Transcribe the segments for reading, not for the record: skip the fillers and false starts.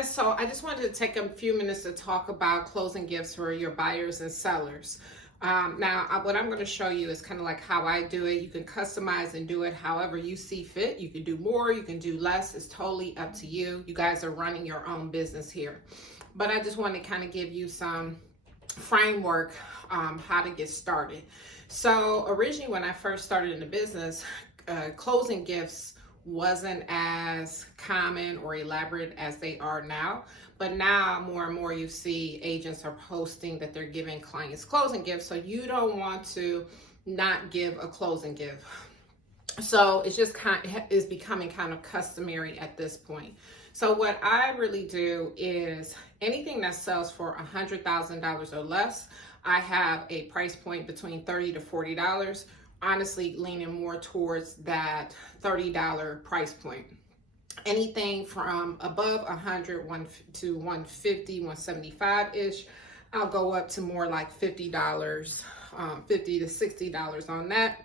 guys, so I just wanted to take a few minutes to talk about closing gifts for your buyers and sellers. What I'm going to show you is kind of like how I do it. You can customize and do it however you see fit. You can do more, you can do less. It's totally up to you. You guys are running your own business here. But I just want to kind of give you some framework how to get started. So originally when I first started in the business, closing gifts wasn't as common or elaborate as they are now. But now more and more you see agents are posting that they're giving clients closing gifts. So you don't want to not give a closing gift. So it's just is becoming kind of customary at this point. So what I really do is anything that sells for $100,000 or less, I have a price point between $30 to $40. Honestly, leaning more towards that $30 price point. Anything from above 100 to 150, 175-ish, I'll go up to more like $50, $50 to $60 on that.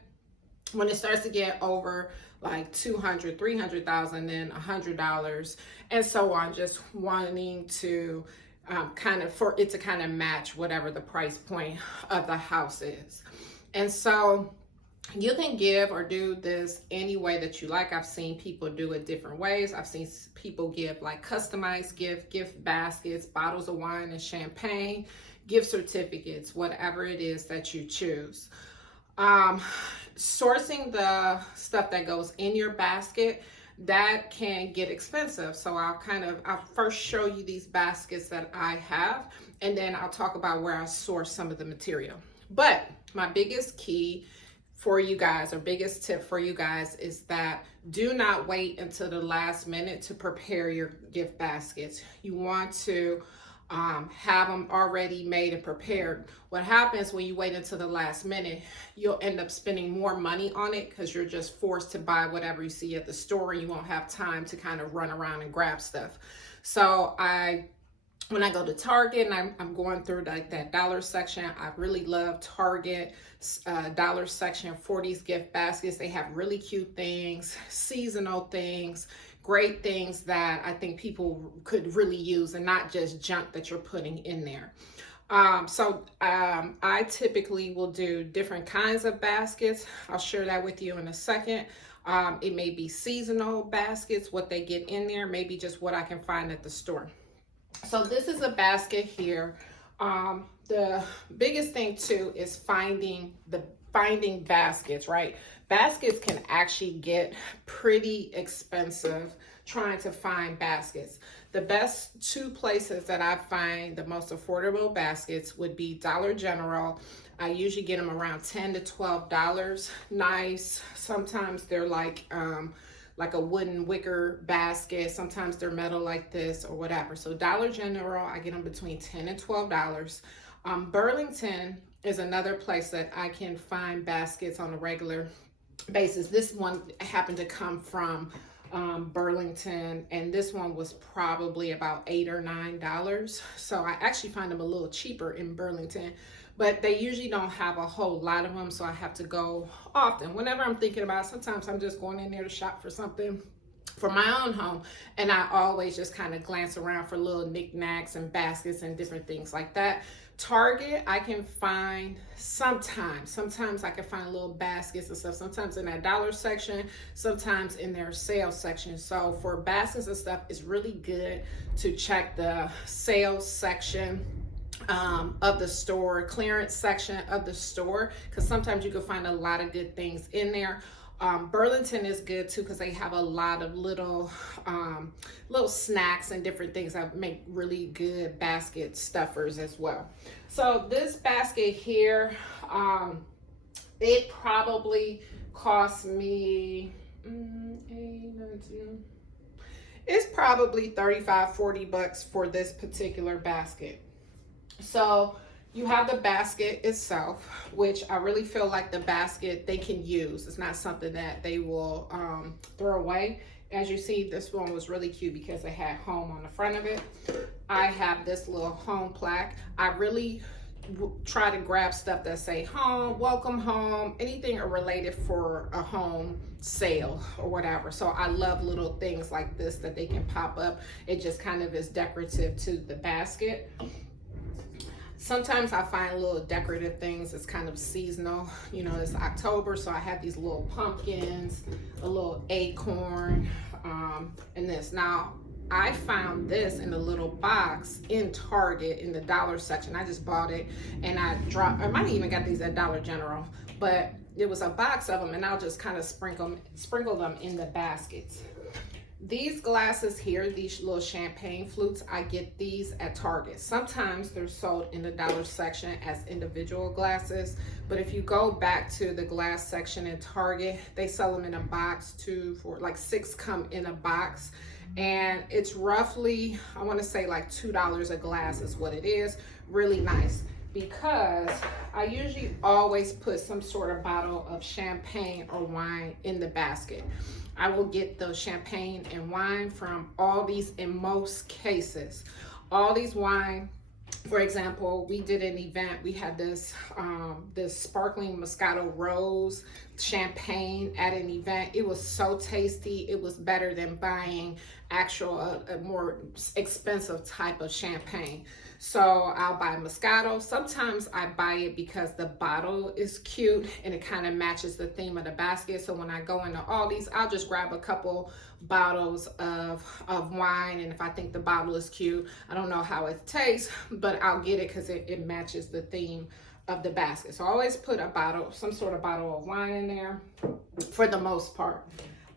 When it starts to get over like 200, 300,000, then $100 and so on, just wanting to for it to kind of match whatever the price point of the house is. And so you can give or do this any way that you like. I've seen people do it different ways. I've seen people give like customized gift baskets, bottles of wine and champagne, gift certificates, whatever it is that you choose. Sourcing the stuff that goes in your basket, that can get expensive. So I'll first show you these baskets that I have, and then I'll talk about where I source some of the material. But my biggest key for you guys, or biggest tip for you guys, is that do not wait until the last minute to prepare your gift baskets. You want to have them already made and prepared. What happens when you wait until the last minute, you'll end up spending more money on it because you're just forced to buy whatever you see at the store, and you won't have time to kind of run around and grab stuff. So when I go to Target and I'm going through that dollar section, I really love Target dollar section for these gift baskets. They have really cute things, seasonal things, great things that I think people could really use, and not just junk that you're putting in there. I typically will do different kinds of baskets. I'll share that with you in a second. It may be seasonal baskets, what they get in there, maybe just what I can find at the store. So this is a basket here. The biggest thing too is finding baskets, right? Baskets can actually get pretty expensive trying to find baskets. The best two places that I find the most affordable baskets would be Dollar General. I usually get them around $10 to $12. Nice. Sometimes they're like a wooden wicker basket. Sometimes they're metal like this or whatever. So Dollar General, I get them between $10 and $12. Burlington is another place that I can find baskets on a regular basis. This one happened to come from Burlington, and this one was probably about $8 or $9. So I actually find them a little cheaper in Burlington, but they usually don't have a whole lot of them, so I have to go often. Whenever I'm thinking about it, sometimes I'm just going in there to shop for something for my own home, and I always just kind of glance around for little knickknacks and baskets and different things like that. Target, I can find sometimes I can find little baskets and stuff, sometimes in that dollar section, sometimes in their sales section. So for baskets and stuff, it's really good to check the sales section of the store, clearance section of the store, because sometimes you can find a lot of good things in there. Burlington is good too because they have a lot of little snacks and different things that make really good basket stuffers as well. So this basket here, it probably cost me it's probably $35-$40 for this particular basket. So you have the basket itself, which I really feel like the basket they can use. It's not something that they will throw away. As you see, this one was really cute because it had home on the front of it. I have this little home plaque. I really try to grab stuff that say home, welcome home, anything related for a home sale or whatever. So I love little things like this that they can pop up. It just kind of is decorative to the basket. Sometimes I find little decorative things. It's kind of seasonal. You know, it's October, so I have these little pumpkins, a little acorn, and this. Now, I found this in a little box in Target in the dollar section. I just bought it and I might even got these at Dollar General, but it was a box of them, and I'll just kind of sprinkle them in the baskets. These glasses here, these little champagne flutes, I get these at Target. Sometimes they're sold in the dollar section as individual glasses, but if you go back to the glass section in Target, they sell them in a box too, for like 6 come in a box. And it's roughly, I want to say like $2 a glass is what it is. Really nice, because I usually always put some sort of bottle of champagne or wine in the basket. I will get the champagne and wine from Aldi's in most cases. Aldi's wine, for example, we did an event. We had this sparkling Moscato Rose champagne at an event. It was so tasty. It was better than buying actual a more expensive type of champagne. So I'll buy Moscato. Sometimes I buy it because the bottle is cute and it kind of matches the theme of the basket. So when I go into Aldi's, I'll just grab a couple bottles of wine, and if I think the bottle is cute, I don't know how it tastes, but I'll get it because it matches the theme of the basket. So I always put a bottle, some sort of bottle of wine in there for the most part.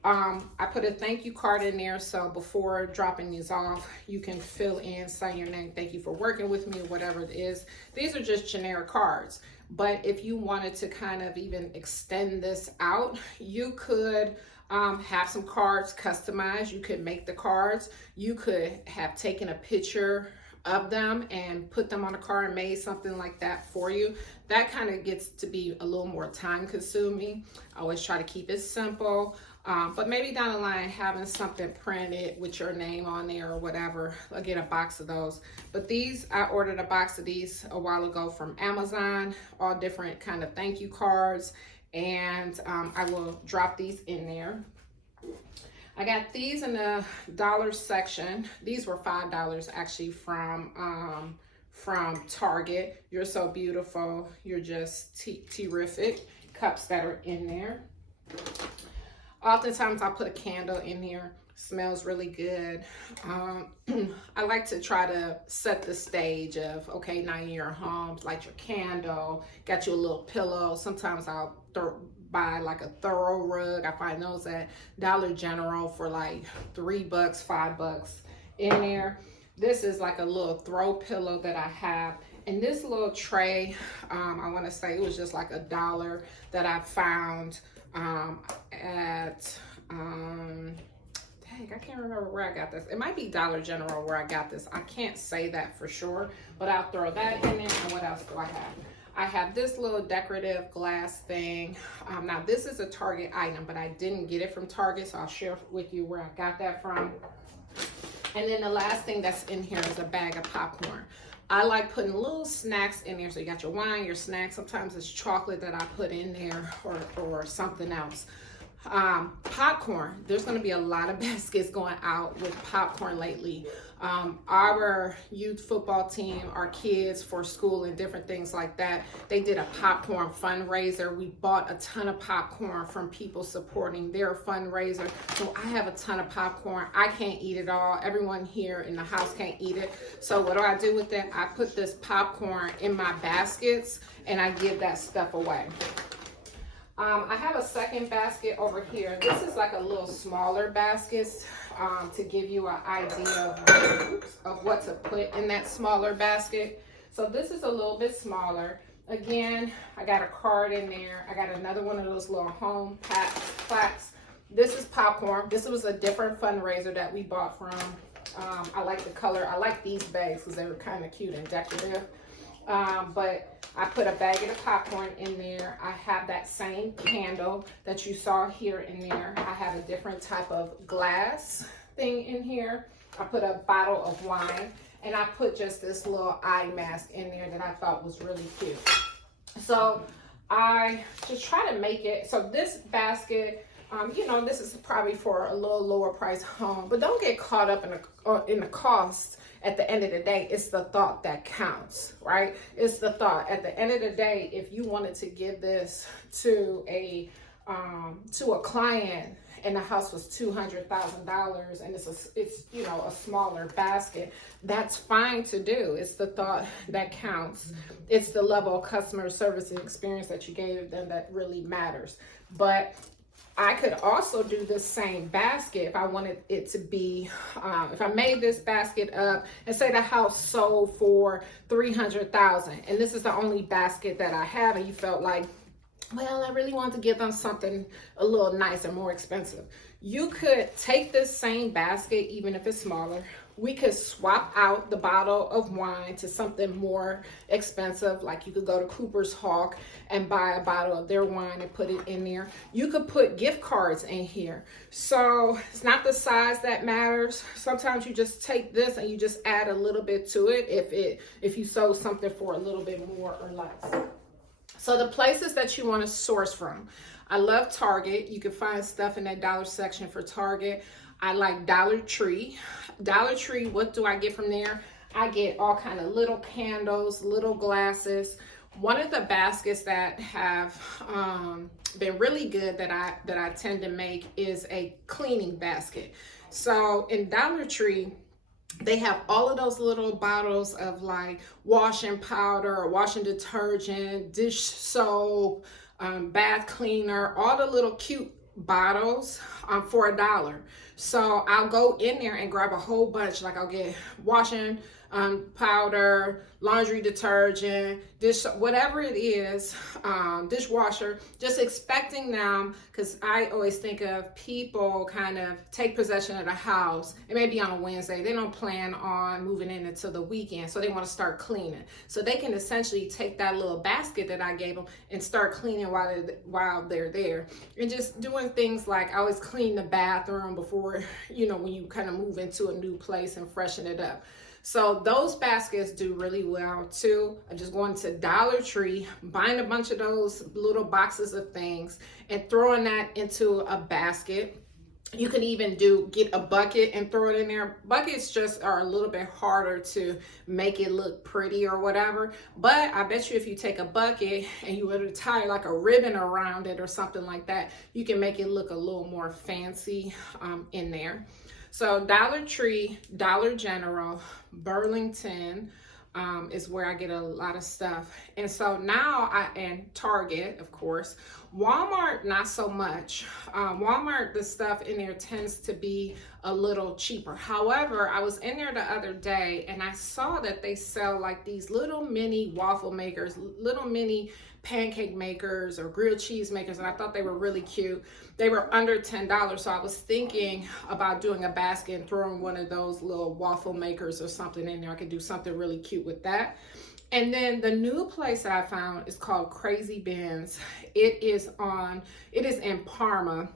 I put a thank you card in there, so before dropping these off, you can fill in, say your name, thank you for working with me, whatever it is. These are just generic cards, but if you wanted to kind of even extend this out, you could have some cards customized. You could make the cards. You could have taken a picture of them and put them on a card and made something like that for you. That kind of gets to be a little more time consuming. I always try to keep it simple. But maybe down the line, having something printed with your name on there or whatever, I'll get a box of those. But these, I ordered a box of these a while ago from Amazon, all different kind of thank you cards. And I will drop these in there. I got these in the dollar section. These were $5 actually from Target. You're so beautiful. You're just terrific. Cups that are in there. Oftentimes I'll put a candle in here. Smells really good. I like to try to set the stage of, okay, now you're home, light your candle, got you a little pillow. Sometimes I'll buy like a thorough rug. I find those at Dollar General for like $3, $5 in there. This is like a little throw pillow that I have. And this little tray, I want to say it was just like $1 that I found at I can't remember where I got this. It might be Dollar General where I got this. I can't say that for sure, but I'll throw that in there. And what else do I have? I have this little decorative glass thing. Now this is a Target item, but I didn't get it from Target, so I'll share with you where I got that from. And then the last thing that's in here is a bag of popcorn. I like putting little snacks in there. So you got your wine, your snacks. Sometimes it's chocolate that I put in there or something else. Popcorn. There's going to be a lot of baskets going out with popcorn lately. Our youth football team, our kids for school and different things like that, they did a popcorn fundraiser. We bought a ton of popcorn from people supporting their fundraiser. So I have a ton of popcorn. I can't eat it all. Everyone here in the house can't eat it. So what do I do with it? I put this popcorn in my baskets and I give that stuff away. I have a second basket over here. This is like a little smaller basket to give you an idea of what to put in that smaller basket. So this is a little bit smaller. Again, I got a card in there. I got another one of those little home plaques. This is popcorn. This was a different fundraiser that we bought from. I like the color. I like these bags because they were kind of cute and decorative. But I put a bag of the popcorn in there. I have that same candle that you saw here in there. I have a different type of glass thing in here. I put a bottle of wine, and I put just this little eye mask in there that I thought was really cute. So I just try to make it, so this basket, you know, this is probably for a little lower price home, but don't get caught up in the cost. At the end of the day, it's the thought that counts, right? It's the thought. At the end of the day, if you wanted to give this to a client and the house was $200,000 and it's you know, a smaller basket, that's fine to do. It's the thought that counts. It's the level of customer service and experience that you gave them that really matters. But I could also do the same basket if I wanted it to be, if I made this basket up and say the house sold for $300,000 and this is the only basket that I have, and you felt like, well, I really want to give them something a little nicer, more expensive. You could take this same basket, even if it's smaller. We could swap out the bottle of wine to something more expensive. Like you could go to Cooper's Hawk and buy a bottle of their wine and put it in there. You could put gift cards in here. So it's not the size that matters. Sometimes you just take this and you just add a little bit to it if you sold something for a little bit more or less. So the places that you want to source from. I love Target. You can find stuff in that dollar section for Target. I like Dollar Tree. Dollar Tree, what do I get from there? I get all kind of little candles, little glasses. One of the baskets that have been really good that I tend to make is a cleaning basket. So in Dollar Tree, they have all of those little bottles of like washing powder or washing detergent, dish soap, bath cleaner, all the little cute bottles for $1. So I'll go in there and grab a whole bunch. Like I'll get washing powder, laundry detergent, whatever it is, dishwasher, just expecting them, because I always think of people kind of take possession of the house. It may be on a Wednesday. They don't plan on moving in until the weekend, so they want to start cleaning. So they can essentially take that little basket that I gave them and start cleaning while they're there. And just doing things like I always clean the bathroom before, you know, when you kind of move into a new place and freshen it up. So those baskets do really well too. I'm just going to Dollar Tree, buying a bunch of those little boxes of things and throwing that into a basket. You can even get a bucket and throw it in there. Buckets just are a little bit harder to make it look pretty or whatever. But I bet you if you take a bucket and you were to tie like a ribbon around it or something like that, you can make it look a little more fancy in there. So Dollar Tree, Dollar General, Burlington is where I get a lot of stuff. And so now and Target, of course. Walmart, not so much. Walmart, the stuff in there tends to be a little cheaper. However, I was in there the other day and I saw that they sell like these little mini waffle makers, little mini pancake makers or grilled cheese makers, and I thought they were really cute. They were under $10, so I was thinking about doing a basket and throwing one of those little waffle makers or something in there. I could do something really cute with that. And then the new place I found is called Crazy Bins. It is in Parma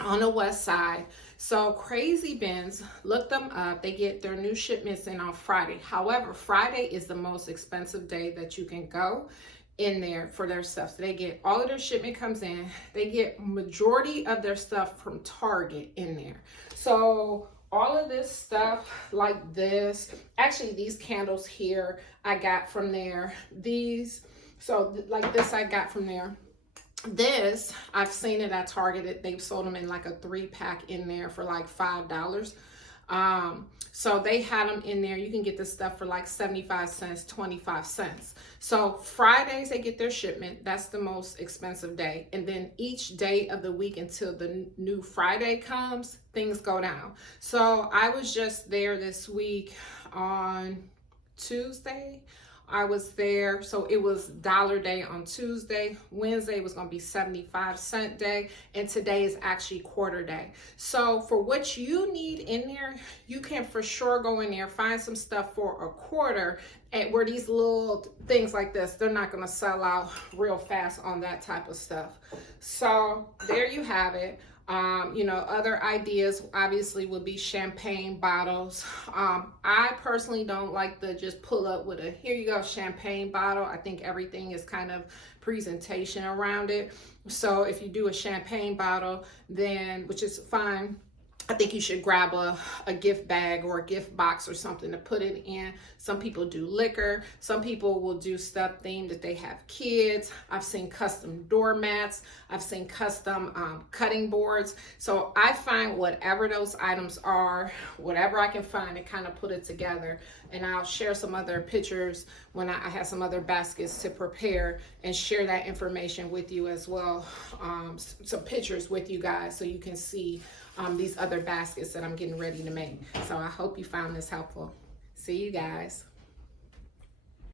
on the west side. So Crazy Bins, look them up. They get their new shipments in on Friday. However, Friday is the most expensive day that you can go in there for their stuff. So they get all of their shipment comes in. They get majority of their stuff from Target in there. So all of this stuff like this, actually these candles here I got from there. These, so like this I got from there. This, I've seen it at Target. They've sold them in like a 3-pack in there for like $5. So they had them in there. You can get this stuff for like 75 cents, 25 cents. So Fridays they get their shipment. That's the most expensive day. And then each day of the week until the new Friday comes, things go down. So I was just there this week on Tuesday. I was there, so it was dollar day on Tuesday. Wednesday was gonna be 75-cent day, and today is actually quarter day. So for what you need in there, you can for sure go in there, find some stuff for a quarter, and where these little things like this, they're not gonna sell out real fast on that type of stuff. So there you have it. You know, other ideas obviously would be champagne bottles. I personally don't like to just pull up with a, here you go, champagne bottle. I think everything is kind of presentation around it. So if you do a champagne bottle, then, which is fine, I think you should grab a gift bag or a gift box or something to put it in. Some people do liquor. Some people will do stuff themed that they have kids. I've seen custom doormats. I've seen custom cutting boards. So I find whatever those items are, whatever I can find, and kind of put it together. And I'll share some other pictures when I have some other baskets to prepare and share that information with you as well. Some pictures with you guys so you can see these other baskets that I'm getting ready to make. So I hope you found this helpful. See you guys.